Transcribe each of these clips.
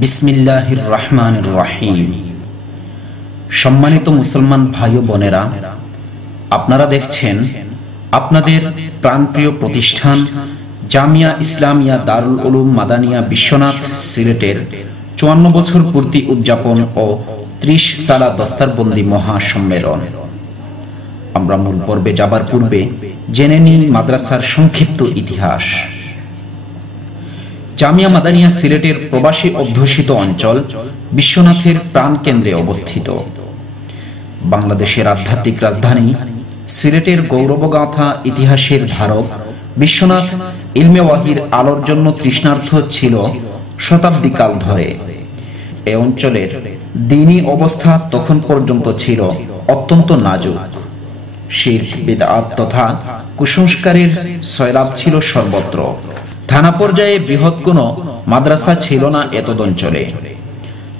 বিসমিল্লাহির রহমানির রহিম। সম্মানিত মুসলমান ভাই ও বোনেরা, আপনারা দেখছেন আপনাদের প্রাণপ্রিয় প্রতিষ্ঠান জামিয়া ইসলামিয়া দারুল উলুম মাদানিয়া বিশ্বনাথ সিলেটের ৫৪ বছর পূর্তি উদযাপন ও ৩০ সালা দস্তারবন্দি মহাসম্মেলন। আমরা মূল পর্বে যাবার পূর্বে জেনে নিই মাদ্রাসার সংক্ষিপ্ত ইতিহাস। জামিয়া মাদানিয়া সিলেটের প্রবাসী অধ্যুষিত অঞ্চল বিশ্বনাথের প্রাণকেন্দ্রে অবস্থিত। বাংলাদেশের আধ্যাত্মিক রাজধানী সিলেটের গৌরবগাথা ইতিহাসের ধারক বিশ্বনাথ ইলমে ওয়াহির আলোর জন্য তৃষ্ণার্ত ছিল শতাব্দীকাল ধরে। এ অঞ্চলের দ্বীনী অবস্থা তখন পর্যন্ত ছিল অত্যন্ত নাজুক। শিরক, বিদআত তথা কুসংস্কারের সয়লাব ছিল সর্বত্র। থানা পর্যায়ে বৃহৎ কোনো মাদ্রাসা ছিল না এতদ অঞ্চলে।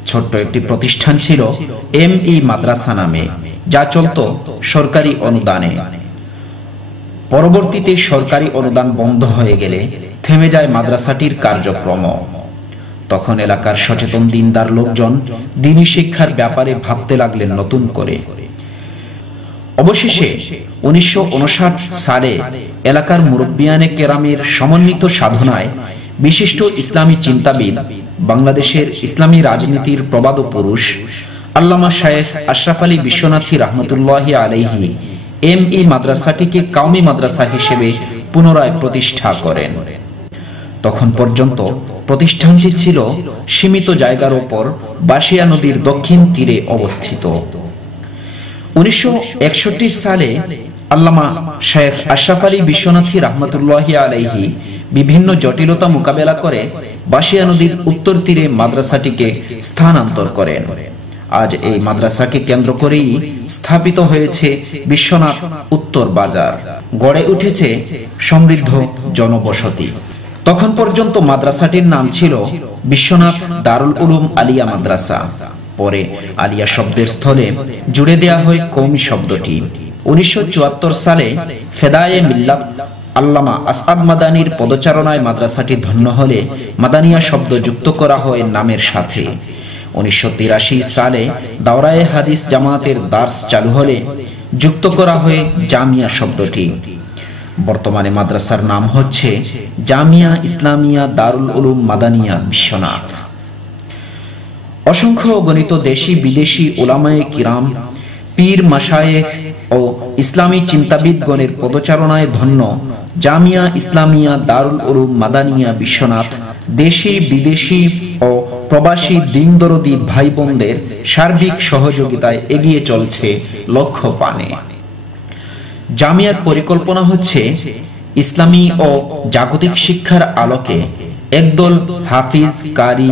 ছোট্ট একটি প্রতিষ্ঠান ছিল এমই মাদ্রাসা নামে, যা চলত সরকারি অনুদানে। পরবর্তীতে সরকারি অনুদান বন্ধ হয়ে গেলে থেমে যায় মাদ্রাসাটির কার্যক্রম। তখন এলাকার সচেতন দিনদার লোকজন দ্বীনী শিক্ষার ব্যাপারে ভাবতে লাগলেন নতুন করে। অবশেষে ১৯৫৯ সালে এলাকার মুরব্বিয়ানে কেরামের সমন্বিত সাধনায় বিশিষ্ট ইসলামী চিন্তাবিদ, বাংলাদেশের ইসলামী রাজনীতির প্রবাদ পুরুষ আল্লামা শায়েখ আশরাফ আলী বিশ্বনাথী রহমতুল্লাহি আলাইহি এমই মাদ্রাসাটিকে কওমি মাদ্রাসা হিসেবে পুনরায় প্রতিষ্ঠা করেন। তখন পর্যন্ত প্রতিষ্ঠানটি ছিল সীমিত জায়গার ওপর বাশিয়া নদীর দক্ষিণ তীরে অবস্থিত। ১৯৬১ সালে আল্লামা শায়েখ আশরাফ আলী বিশ্বনাথী রহমতুল্লাহি আলাইহি বিভিন্ন জটিলতা মোকাবেলা করে বাশিয়া নদীর উত্তর তীরে মাদ্রাসাটিকে স্থানান্তর করেন। আজ এই মাদ্রাসাকে কেন্দ্র করেই স্থাপিত হয়েছে বিশ্বনাথ উত্তর বাজার, গড়ে উঠেছে সমৃদ্ধ জনবসতি। তখন পর্যন্ত মাদ্রাসাটির নাম ছিল বিশ্বনাথ দারুল উলুম আলিয়া মাদ্রাসা। পরে আলিয়া শব্দের স্থলে জুড়ে দেয়া হয় কওমি শব্দটি। ১৯৭৪ সালে ফেদায়ে মিল্লাত আল্লামা আসআদ মাদানির পদচারণায় মাদ্রাসাটি ধন্য হলে মাদানিয়া শব্দ যুক্ত করা হয় নামের সাথে। ১৯৮৩ সালে দাওরায়ে হাদিস জামাতের দার্স চালু হলে যুক্ত করা হয় জামিয়া শব্দটি। বর্তমানে মাদ্রাসার নাম হচ্ছে জামিয়া ইসলামিয়া দারুল উলুম মাদানিয়া বিশ্বনাথ। অসংখ্য গণিত দেশি বিদেশি উলামায়ে কিরাম, পীর, মাশায়েখ ও ইসলামী চিন্তাবিদগণের পদচারণায় ধন্য জামিয়া ইসলামিয়া দারুল উলুম মাদানিয়া বিশ্বনাথ দেশি বিদেশি ও প্রবাসী দিনদরদি ভাই বোনদের সার্বিক সহযোগিতায় এগিয়ে চলছে লক্ষ্য পানে। জামিয়ার পরিকল্পনা হচ্ছে ইসলামী ও জাগতিক শিক্ষার আলোকে একদল হাফিজ, কারি,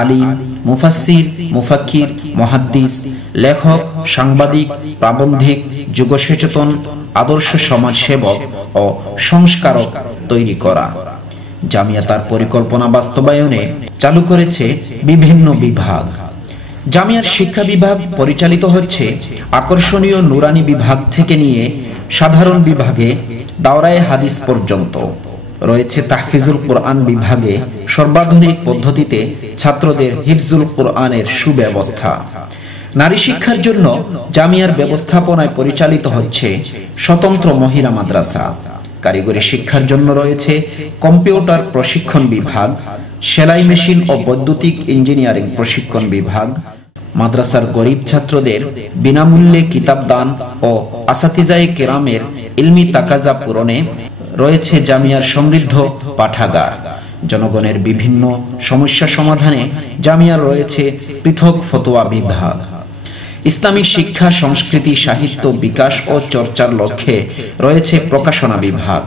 আলিম, মুফাসসির, মুফাক্কির, মুহাদ্দিস, লেখক, সাংবাদিক, প্রাবন্ধিক, যুগসচেতন, আদর্শ সমাজসেবক ও সংস্কারক তৈরি করা। জামিয়া তার পরিকল্পনা বাস্তবায়নে চালু করেছে বিভিন্ন বিভাগ। জামিয়ার শিক্ষা বিভাগ পরিচালিত হচ্ছে আকর্ষণীয় নুরানি বিভাগ থেকে নিয়ে সাধারণ বিভাগে দাওরায়ে হাদিস পর্যন্ত। রয়েছে তাহফিজুল কোরআন বিভাগে সর্বাধুনিক পদ্ধতিতে ছাত্রদের হিফজুল কোরআনের সুব্যবস্থা। নারী শিক্ষার জন্য জামিয়ার ব্যবস্থাপনায় পরিচালিত হচ্ছে স্বতন্ত্র মহিলা মাদ্রাসা। কারিগরি শিক্ষার জন্য রয়েছে কম্পিউটার প্রশিক্ষণ বিভাগ, সেলাই মেশিন ও বৈদ্যুতিক ইঞ্জিনিয়ারিং প্রশিক্ষণ বিভাগ। মাদ্রাসার গরিব ছাত্রদের বিনামূল্যে কিতাব দান ও আসাতিজায়ে কেরামের ইলমি তাকাজা পূরণে রয়েছে জামিয়ার সমৃদ্ধ পাঠাগার। জনগণের বিভিন্ন সমস্যা সমাধানে জামিয়ার রয়েছে পৃথক ফতোয়া বিভাগ। ইসলামী শিক্ষা, সংস্কৃতি, সাহিত্য বিকাশ ও চর্চার লক্ষ্যে রয়েছে প্রকাশনা বিভাগ।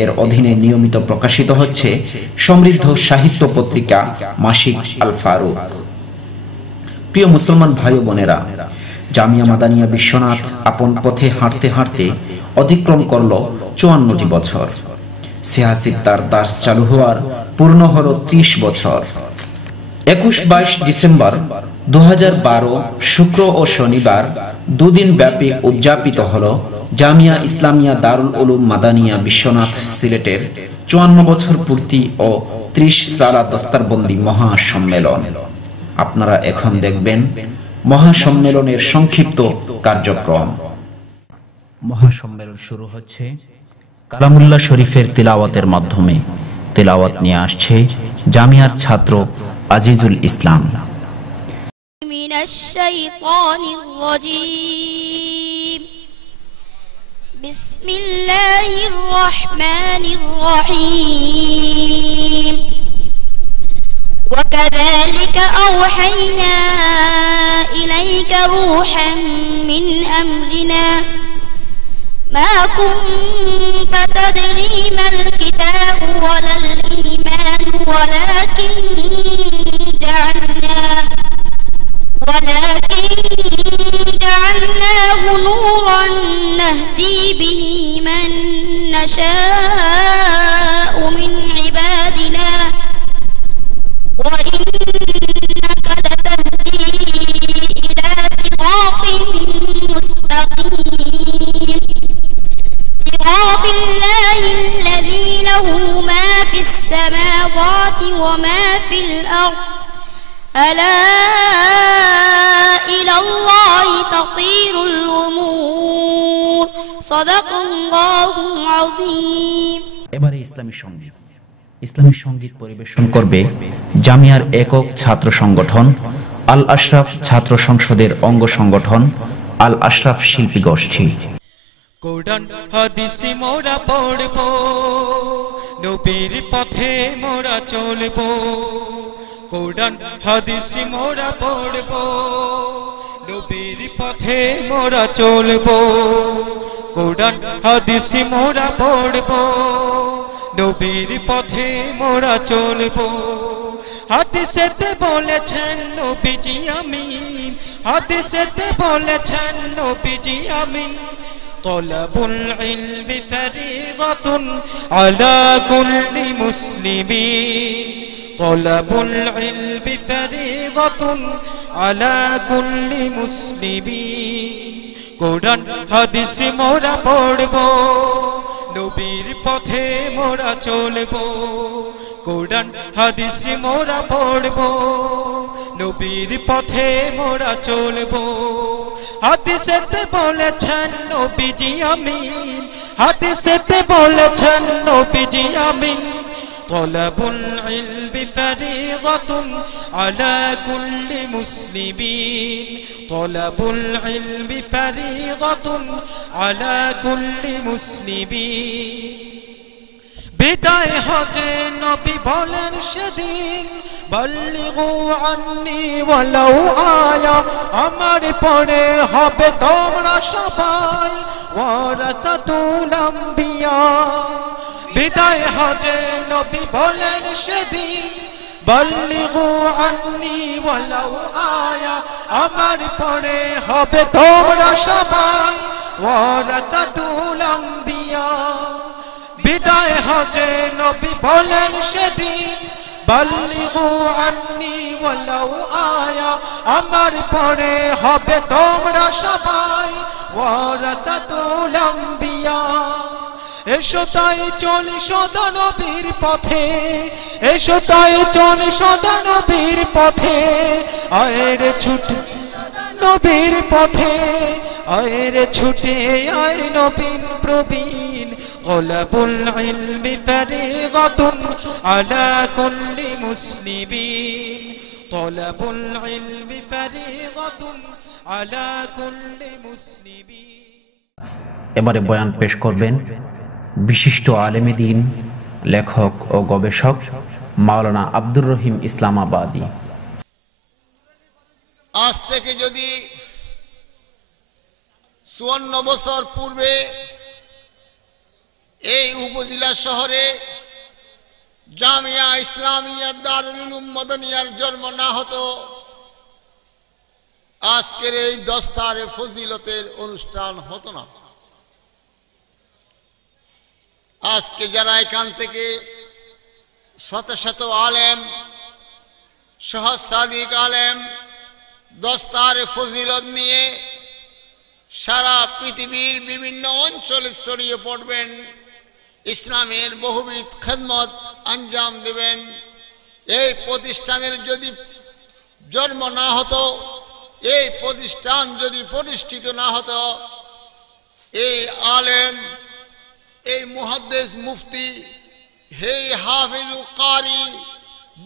এর অধীনে নিয়মিত প্রকাশিত হচ্ছে সমৃদ্ধ সাহিত্য পত্রিকা মাসিক আল ফারুক। প্রিয় মুসলমান ভাই ও বোনেরা, জামিয়া মাদানিয়া বিশ্বনাথ আপন পথে হাঁটতে হাঁটতে অতিক্রম করল ৫৪টি বছর। সিয়াসির তার দার্স চালু হওয়ার পূর্ণ হল ৩০ বছর। ২১-২২ ডিসেম্বর ২০১২ শুক্র ও শনিবার দুদিন ব্যাপী উদযাপিত হল জামিয়া ইসলামিয়া দারুল উলুম মাদানিয়া বিশ্বনাথ সিলেটের ৫৪ বছর পূর্তি ও 30 সালা দস্তারবন্দি মহাসম্মেলন। আপনারা এখন দেখবেন মহাসম্মেলনের সংক্ষিপ্ত কার্যক্রম। মহাসম্মেলন শুরু হচ্ছে কালামুল্লাহ শরীফের তিলাওয়াতের মাধ্যমে। তিলাওয়াত নিয়ে আসছে জামিয়ার ছাত্র আজিজুল ইসলাম। মিনাশ শাইতানির রাজীম। বিসমিল্লাহির রহমানির রহিম। وكذلك أوحينا إليك روحا من أمرنا ما كنت تدري ما الكتاب ولا الإيمان ولكن جعلناه نورا نهدي به من نشاء من عبادنا وإنك لتهدي إلى صراط مستقيم صراط الله الذي له ما في السماوات وما في الأرض ألا إلى الله تصير الأمور صدق الله العظيم। এবারে ইসলামী সঙ্গীত। ইসলামী সঙ্গীত পরিবেশন করবে জামিয়ার একক ছাত্র সংগঠন আল আশরাফ ছাত্র সংসদের অঙ্গ সংগঠন আল আশরাফ শিল্পী গোষ্ঠী। কোরআন হাদিস মোরা পড়ব, নবীর পথে মোরা চলব। কোরআন হাদিস মোরা পড়ব, নবীর পথে মোরা চলব। কোরআন হাদিস মোরা পড়ব, নবীর পথে মোরা চলব। হাদিসেতে বলেছেন নবীজি আমিন, হাদিসেতে বলেছেন নবীজি আমিন। তলাবুল ইলমি ফরিদাতুন আলা কুল্লি মুসলিমিন, তলাবুল ইলমি ফরিদাতুন আলা কুল্লি মুসলিমিন। কোরআন হাদিস মোরা পড়ব, নবীর পথে মোরা চলব। কোরআন হাদিস মোরা পড়ব, নবীর পথে মোরা চলব। হাদিসেতে বলেছেন নবীজি আমিন, হাদিসেতে বলেছেন নবীজি আমিন। তলাবুল ইলমি ফরিদাতুন আলা কুল্লি মুসলিমিন, তলাবুল ইলমি ফরিদাতুন আলা কুল্লি মুসলিমিন। বিদায় হজে নবী বলেন সেদিন, বল্লিগু আন্নি ওয়ালাউ আয়া। আমার পরে হবে তোমরা সবাই ওয়ারাসাতুল আম্বিয়া। বিদায় হজে নবী বলেন সেদিন, বল্লিগু আন্নি ওয়ালাউ আয়া। আমার পরে হবে তোমরা সবাই ওয়ারাসাতুল আম্বিয়া। বিদায় হজে নবী বলেন সেদিন, বল্লিগু আন্নি ওয়ালাউ আয়া। আমার পরে হবে তোমরা সবাই ওয়ারাসাতুল আম্বিয়া। এসো তাই চলি সদা নবীর পথে, এসো তাই চলি সদা নবীর পথে। আয়ের ছুটে নবীর পথে, আয়ের ছুটে আয় নবীন প্রবীণ। তলাবুল ইলমি ফরিদাতুন আলা কুল্লি মুসলিমিন, তলাবুল ইলমি ফরিদাতুন আলা কুল্লি মুসলিমিন। এবারে বয়ান পেশ করবেন বিশিষ্ট আলেমে দ্বীন, লেখক ও গবেষক মাওলানা আব্দুর রহিম ইসলামাবাদী। আজ থেকে যদি 54 বছর পূর্বে এই উপজেলা শহরে জামিয়া ইসলামিয়া দারুল উলুম মাদানিয়ার জন্ম না হতো, আজকের এই দস্তারে ফজিলতের অনুষ্ঠান হতো না। আজকে যারা এখান থেকে শত শত আলেম, সহস্রাধিক আলেম দস্তারে ফজিলত নিয়ে সারা পৃথিবীর বিভিন্ন অঞ্চলে ছড়িয়ে পড়বেন, ইসলামের বহুবিধ খেদমত আঞ্জাম দেবেন। এই প্রতিষ্ঠানের যদি জন্ম না হতো, এই প্রতিষ্ঠান যদি প্রতিষ্ঠিত না হতো, এই আলেম, এই মুহাদ্দিস, মুফতি, এই হাফিজ কারি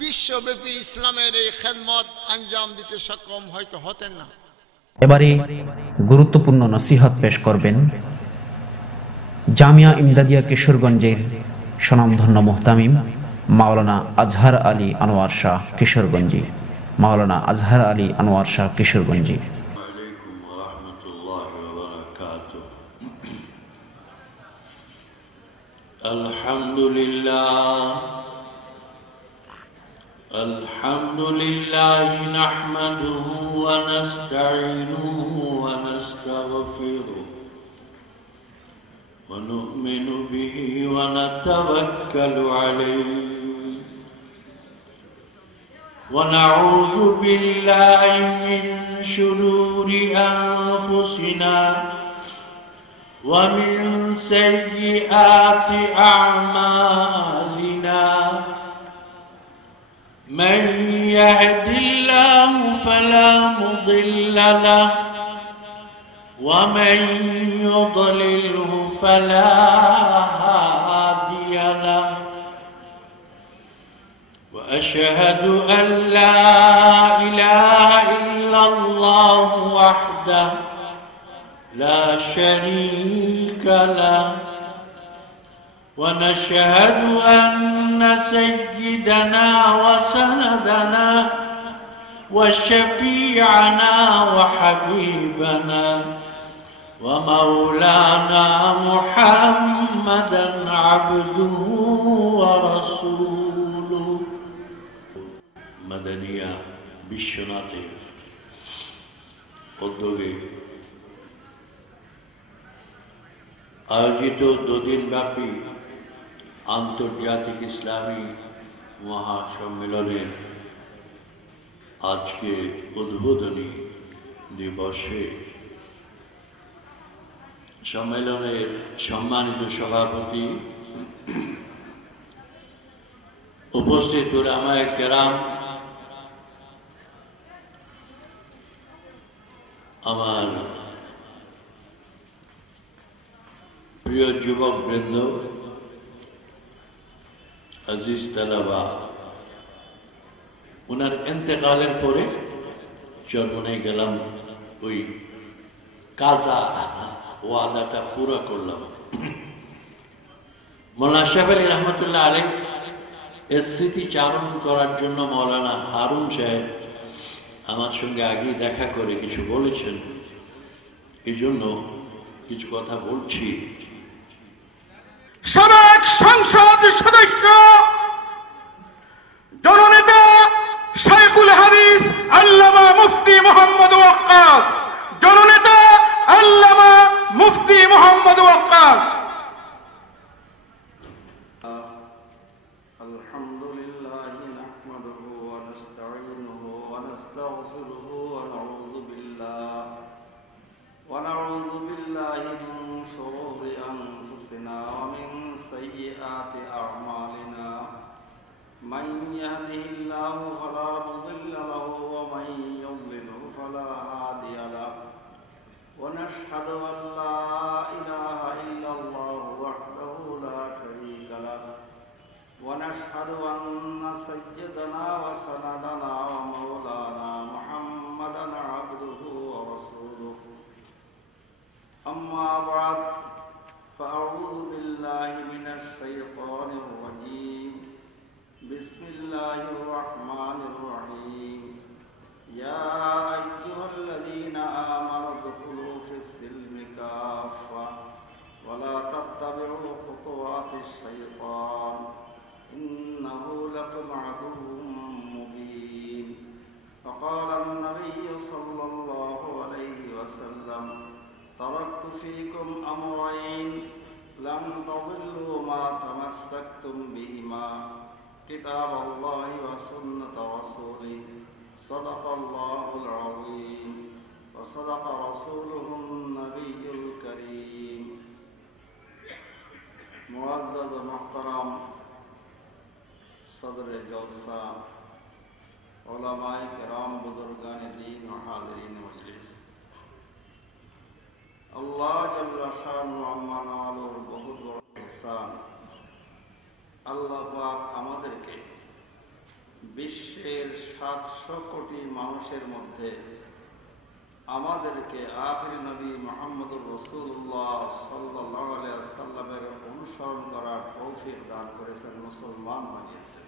বিশ্বব্যাপী ইসলামের এই খেদমত আঞ্জাম দিতে সক্ষম হয়তো হতেন না। এবারে গুরুত্বপূর্ণ নসিহত পেশ করবেন জামিয়া ইমদাদিয়া কিশোরগঞ্জের স্বনামধন্য মুহতামিম মাওলানা আজহার আলী আনোয়ার শাহ কিশোরগঞ্জি। মাওলানা আজহার আলী আনোয়ার শাহ কিশোরগঞ্জি। আলাইকুম ওয়া রাহমাতুল্লাহি ওয়া বারাকাতুহু। আলহামদুলিল্লাহ নাহমাদুহু ওয়া নাস্তাঈনুহু ওয়া নাস্তাগফিরুহু ওয়া নু'মিনু বিহি ওয়া নাতাওয়াক্কালু আলাইহি ونعوذ بالله من شرور أنفسنا ومن سيئات أعمالنا من يهد الله فلا مضل له ومن يضلله فلا هادي له وأشهد أن لا إله إلا الله وحده لا شريك له ونشهد أن سيدنا وسندنا وشفيعنا وحبيبنا ومولانا محمدا عبده ورسوله মাদানিয়া বিশ্বনাথের উদ্যোগে আয়োজিত দুদিনব্যাপী আন্তর্জাতিক ইসলামী মহাসম্মেলনের আজকে উদ্বোধনী দিবসে সম্মেলনের সম্মানিত সভাপতি, উপস্থিত উলামায়ে কেরাম, আমার প্রিয় যুবক বৃন্দ, আজিজ তালাবা, ওনার ইন্তেকালের পরে চরমনে গেলাম, ওই কাজা ওয়াদাটা পুরো করলাম। মৌলানা আশরাফ আলী রহমতুল্লাহ আলাইহ এর স্মৃতিচারণ করার জন্য মৌলানা হারুন সাহেব আমার সঙ্গে আগেই দেখা করে কিছু বলেছেন, এই জন্য কিছু কথা বলছি। সাবেক সংসদ সদস্য জননেতা শাইখুল হাদিস আল্লামা মুফতি মোহাম্মদ ওয়াক্কাস, জননেতা আল্লামা মুফতি মোহাম্মদ ওয়াক্কাস। ونعوذ بالله من شرور أنفسنا ومن سيئات أعمالنا من يهده الله فلا مضل له ومن يضلله فلا هادي له ونشهد أن لا إله إلا الله وحده لا شريك له ونشهد أن سيدنا وسندنا ومولانا محمدا عبده ورسوله. أما بعد فأعوذ بالله من الشيطان الرجيم. بسم الله الرحمن الرحيم. يا أيها الذين آمنوا ادخلوا في السلم كافة ولا تتبعوا خطوات الشيطان إنه لكم عدو مبين. فقال النبي صلى الله عليه وسلم: تركت فيكم أمرين لم تضلوا ما تمسكتم بهما كتاب الله وسنة رسوله. صدق الله العظيم وصدق رسوله النبي الكريم. معزز محترم সদরে জলসা, ওলামায়ে কেরাম, বুজুর্গানে দ্বীন ও হাজিরিন মজলিস, আল্লাহ জাল্লা শানুহু আম্মা নাওয়ালুর বহুত বড় ইহসান, আল্লাহ পাক আমাদেরকে বিশ্বের 700 কোটি মানুষের মধ্যে আমাদেরকে আখির নবী মুহাম্মদুর রাসূলুল্লাহ সাল্লাল্লাহু আলাইহি ওয়াসাল্লামের অনুসরণ করার তৌফিক দান করেছেন, মুসলমান বানিয়েছেন।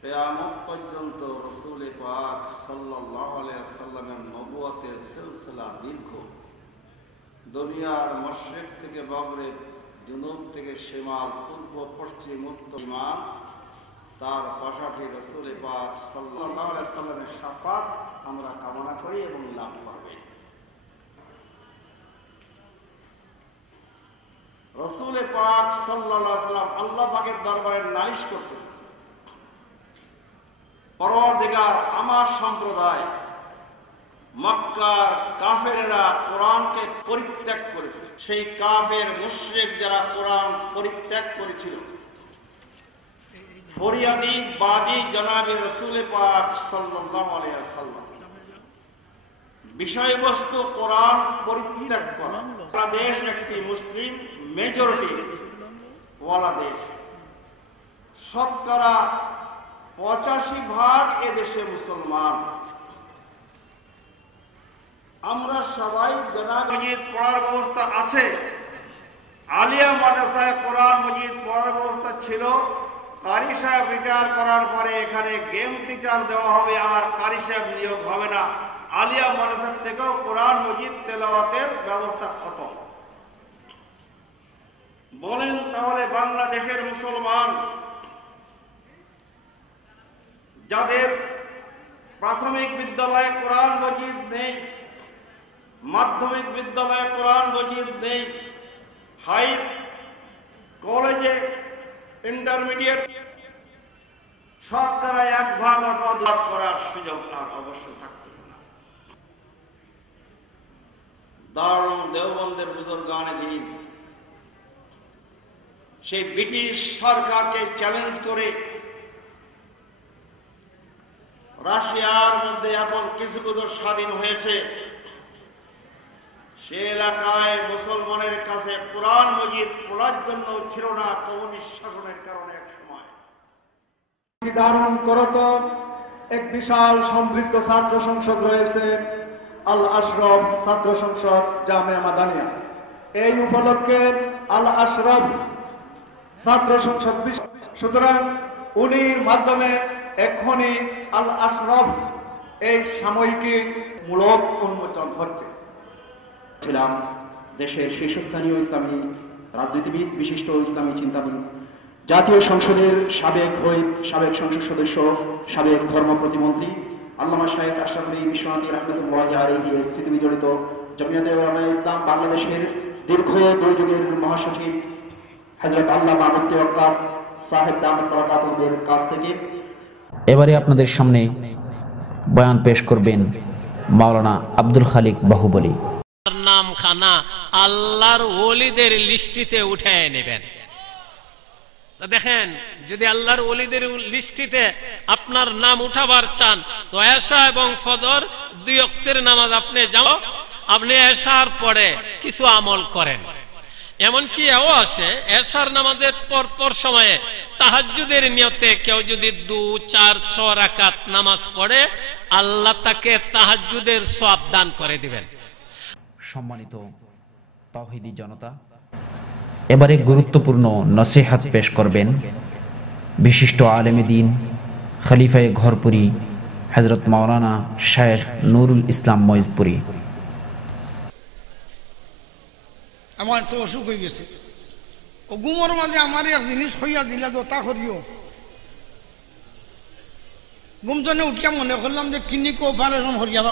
কিয়ামত পর্যন্ত রাসূল পাক সাল্লাল্লাহু আলাইহি ওয়াসাল্লামের নবুয়তের সিলসিলা দীর্ঘ। দুনিয়ার মশরিক থেকে মাগরিব, জুনুব থেকে শিমাল, পূর্ব পশ্চিম উত্তর ইমান, তার পাশাপাশি রাসূল পাক সাল্লাল্লাহু আলাইহি ওয়াসাল্লামের শাফাত আমরা কামনা করি এবং লাভ করবে। রাসূল পাক সাল্লাল্লাহু আলাইহি ওয়াসাল্লাম আল্লাহ পাকের দরবারে নালিশ করতেছেন, পরওয়ারদিগার, আমার সম্প্রদায় মক্কার কাফেরেরা কোরআনকে পরিত্যাগ করেছে। সেই কাফের মুশরিক যারা কোরআন পরিত্যাগ করেছিল, ফরিয়াদি বাদী জনাবে রাসূল পাক সাল্লাল্লাহু আলাইহি ওয়াসাল্লাম, বিষয়বস্তু কোরআন পরিত্যাগ করা। বাংলাদেশ একটি মুসলিম মেজরিটি ওয়ালা দেশ, শতকরা 85% এদেশে মুসলমান। আমরা সবাই জনাব মজিদ পড়ার ব্যবস্থা আছে, আলিয়া মাদ্রাসায় কোরআন মজিদ পড়ার ব্যবস্থা ছিল। কারি সাহেব রিটায়ার করার পরে এখানে গেম টিচার দেওয়া হবে, আর কারি সাহেব নিয়োগ হবে না। আলিয়া মাদ্রাসা থেকেও কোরআন মজিদ তেলাওয়াতের ব্যবস্থা খতম। বলেন তাহলে বাংলাদেশের মুসলমান যাদের প্রাথমিক বিদ্যালয়ে কোরআন মজিদ নেই, মাধ্যমিক বিদ্যালয়ে কোরআন মজিদ নেই, হাই কলেজে, ইন্টারমিডিয়েট, শতকরা 1% লাভ করার সুযোগ আর অবশ্য থাকতেছে না। দারুল দেওবন্দের বুজুর্গানে দ্বীন সেই ব্রিটিশ সরকারকে চ্যালেঞ্জ করে রাশিয়ার মধ্যে এখন কিছু কিছু স্বাধীন হয়েছে, সে এলাকায় মুসলমানের কাছে কোরআন মজিদ পড়ার জন্য ছিল না কমিউনিস্ট শাসনের কারণে। এক সময় ধারণ করত এক বিশাল সমৃদ্ধ ছাত্র সংসদ রয়েছে, আল আশরাফ ছাত্র সংসদ জামিয়া মাদানিয়া। এই উপলক্ষে আল আশরাফ ছাত্র সংসদ, সুতরাং উনির মাধ্যমে এখনই আল আশরাফ এই সাময়িকী মূলক উন্মোচন হচ্ছে। ছিলাম দেশের শীর্ষস্থানীয় ইসলামী রাজনীতিবিদ, বিশিষ্ট ইসলামী চিন্তাবিদ, জাতীয় সংসদের সাবেক হুইপ, সাবেক সংসদ সদস্য, সাবেক ধর্ম প্রতিমন্ত্রী আল্লামা শাইখ আশরাফ আলী বিশ্বনাথী রাহমাতুল্লাহি আলাইহি এর স্মৃতি বিজড়িত জমিয়তে উলামায়ে ইসলাম বাংলাদেশের দীর্ঘ 2 যুগের মহাসচিব হযরত আল্লামা মুফতি ওয়াক্কাস সাহেব দামাত বরকাতুহুর কাছ থেকে এবারে আপনাদের সামনে বয়ান পেশ করবেন মাওলানা আব্দুল খালিক বাহুবলী। নাম খানা আল্লাহর ওলিদের লিস্টিতে উঠায় নেবেন। দেখেন, যদি আল্লাহর ওলিদের লিস্টিতে আপনার নাম উঠাবার চান তো এশা এবং ফজর 2 ওয়াক্তের নামাজ আপনি যাও, আপনি এশার পরে কিছু আমল করেন। এমনকি এও আছে এশার নামাজের পর সময়ে তাহাজ্জুদের নিয়তে কেউ যদি 2, 4, 6 রাকাত নামাজ পড়ে আল্লাহ তাকে তাহাজ্জুদের সওয়াব দান করে দিবেন। সম্মানিত তাওহীদি জনতা, এবারে গুরুত্বপূর্ণ নসিহত পেশ করবেন বিশিষ্ট আলেমে দ্বীন, খলিফায়ে ঘরপুরি হযরত মাওলানা শেখ নুরুল ইসলাম মইজপুরি। আমার তো অসুখ হয়ে গেছে, ও ঘুমোর মাঝে আমার এক জিনিস হইয়া দিলা তো তা করিও। ঘুমজনে উঠিয়া মনে করলাম যে ক্লিনিক অপারেশন হরিয়া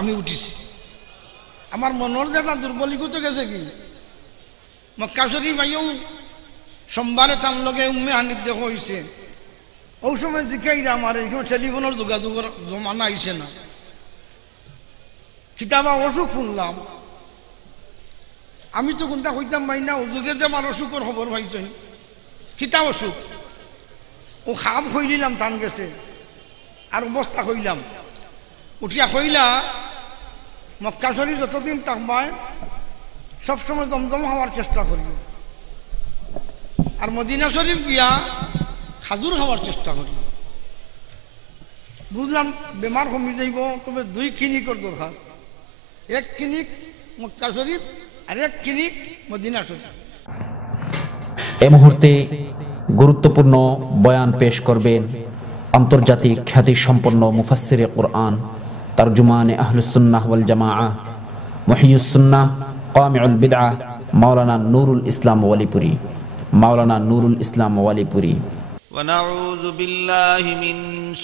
আমি উঠিছি। আমার মনের যেটা দুর্বলীকৃত গেছে কি, মক্কা শরীফ আইও সোমবারে তার লগে উম্মে হানিফ দেখো হয়েছে। ওই সময় জিকাইরা আমার এই সময় টেলিফোনের যোগাযোগের জমানা আইছে না। কিতাবা অসুখ শুনলাম, আমি তো কোনটা কইতাম পাই না, হুজুরে যে আমার অসুখের খবর পাইছেন। কিতা অসুখ? ও খাপ হইলিলাম টান গেছে আর অবস্থা হইলাম উঠিয়া হইলা মক্কা শরীফ যতদিন থাকবায় সবসময় জমজম হওয়ার চেষ্টা করি আর মদিনা শরীফ গিয়া খাজুর খাওয়ার চেষ্টা করি বুঝলাম বেমার কমে যাইব তবে 2 ক্লিনিকের দরকার 1 ক্লিনিক মক্কা শরীফ আর 1 ক্লিনিক মদিনা শরীফ এই মুহূর্তে গুরুত্বপূর্ণ বয়ান পেশ করবেন আন্তর্জাতিক খ্যাতি সম্পন্ন মুফাসসিরে কুরআন তরজুমানে আহলুস সুন্নাহ ওয়াল জামাআহ মুহিয়্যিস সুন্নাহ কামিউল বিদআহ মাওলানা নুরুল ইসলাম ওয়ালিপুরী মাওলানা নুরুল ইসলাম ওয়ালিপুরী ونعوذ بالله من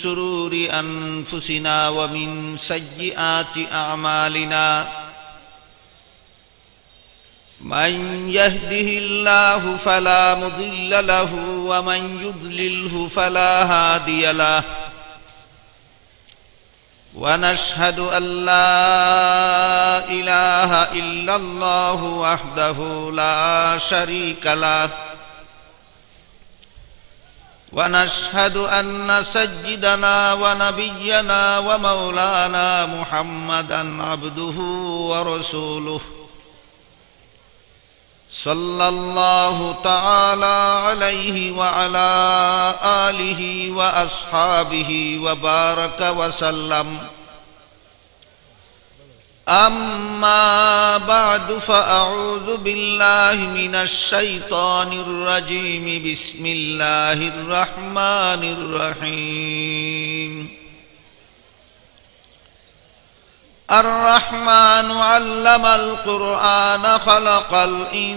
شرور أنفسنا ومن سيئات أعمالنا من يهده الله فلا مضل له ومن يضلله فلا هادي له ونشهد أن لا إله إلا الله وحده لا شريك له ونشهد أن سيدنا ونبينا ومولانا محمدا عبده ورسوله صلى الله تعالى عليه وعلى آله وأصحابه وبارك وسلم أما بعد فأعوذ بالله من الشيطان الرجيم بسم الله الرحمن الرحيم الرحمن علم القرآن خلق الإنسان